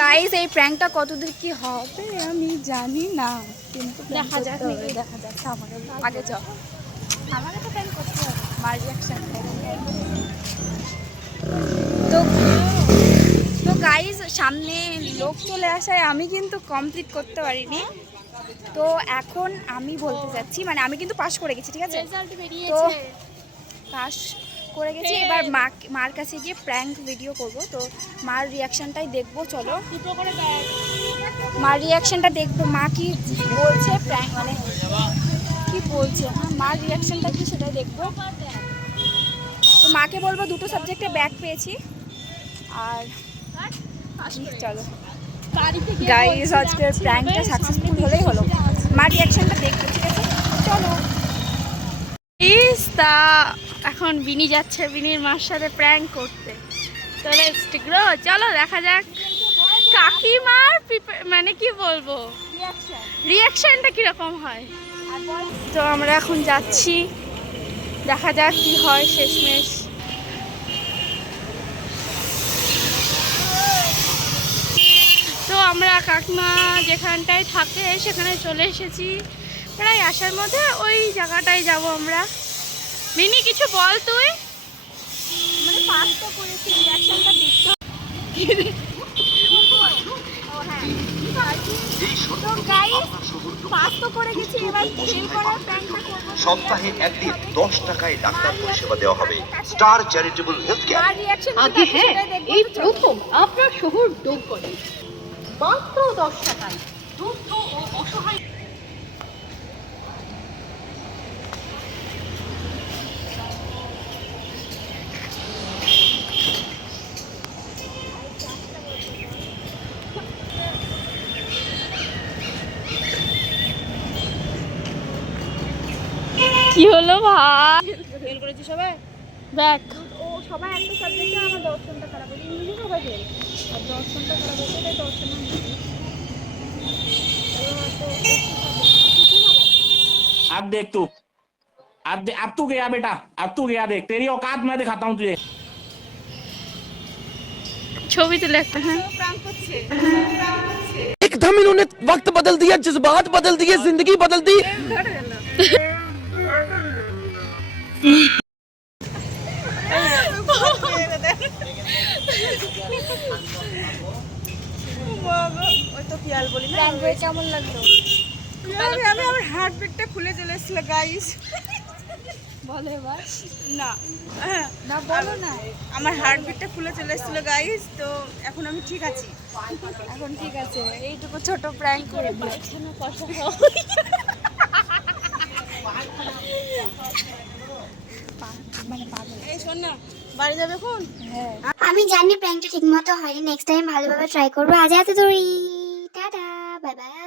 Guys এই প্র্যাঙ্কটা কতদূর কি হবে আমি জানি না, কিন্তু দেখা যাক দেখা যাক। আগে যাও, আমাকে তো প্র্যাঙ্ক করতে হবে, মার রিঅ্যাকশন। তো তো গাইস সামনে লোক চলে আসায় আমি কিন্তু কমপ্লিট করতে পারিনি। তো এখন আমি বলতে যাচ্ছি, মানে আমি কিন্তু পাস করে গেছি, ঠিক আছে? রেজাল্ট তো বেরিয়েছে। পাস করে গেছি, এবার মার কাছে গিয়ে প্র্যাঙ্ক ভিডিও করব। তো মার রিয়াকশনটাই দেখবো, চলো দুটো করে ব্যাগ। মার রিয়াকশনটা দেখবো, মা কি বলছে, প্র্যাঙ্ক মানে কি বলছে, মার রিয়াকশনটা কি সেটাই দেখবো। তো মাকে বলবো দুটো সাবজেক্টে ব্যাক পেয়েছি। আর চলো গাইস আজকে প্র্যাঙ্কটা সাকসেসফুল হলেই হলো, মার রিয়াকশনটা দেখবো, ঠিক আছে? চলো। তা এখন বিনি যাচ্ছে বিনির মার সাথে প্র্যাঙ্ক করতে। তাহলে চলো দেখা যাক কাকিমার মানে কি বলবো রিয়াকশনটা কিরকম হয়। তো আমরা এখন যাচ্ছি, দেখা যাক কি হয় শেষমেশ। তো আমরা কাকিমা যেখানটায় থাকে সেখানে চলে এসেছি, প্রায় আসার মধ্যে ওই জায়গাটায় যাব আমরা। মিনি কিছু বল তুই। মানে পাস তো করেছি, রিয়াকশনটা দেখতে তো গাইস পাস তো করে গেছি, এবার ফেল করার প্র্যাঙ্কটা করব। সপ্তাহে একদিন 10 টাকায় ডাক্তার পরিষেবা দেওয়া হবে স্টার চ্যারিটেবল হেলথ কেয়ার। মার রিয়াকশন আগে হ্যাঁ, এই প্রথম আপনার শহর ডোব করে মাত্র 10 টাকায় দুস্থ ও অসহায়। কি হলো ভাই? ফেল করেছি সবাই, ব্যাক ও সবাই একটা সাবজেক্টে, আমার দর্শনটা খারাপ হয়েছে, ইংলিশে সবাই ফেল, আর দর্শনটা খারাপ হয়েছে, তাই দর্শন अब देख तू, अब तू गया बेटा, अब तू गया, देख तेरी औकात मैं दिखाता हूँ तुझे। ছবি তুলে একটা। হ্যাঁ প্র্যাঙ্ক করছে। एकदम इन्होंने वक्त बदल दिया, जज्बात बदल दिए, जिंदगी बदल दी। ওই তো পিয়াল বলি না, কেমন লাগলো? আমি আমার হার্ট বিটটা খুলে চলে এসেছিল গাইস। বলে এবার না, না বলো না, আমার হার্ট বিটটা খুলে চলে এসেছিল গাইস। তো এখন আমি ঠিক আছি, এখন ঠিক আছে, এইটুকু ছোট প্র্যাঙ্ক করে এই শোন না, বাড়ি যাবে এখন? হ্যাঁ আমি জানি প্র্যাঙ্কটা ঠিকমতো হয়নি, নেক্সট টাইম ভালোভাবে ট্রাই করবো। আজ এত দূরই, টাটা, বাই বাই।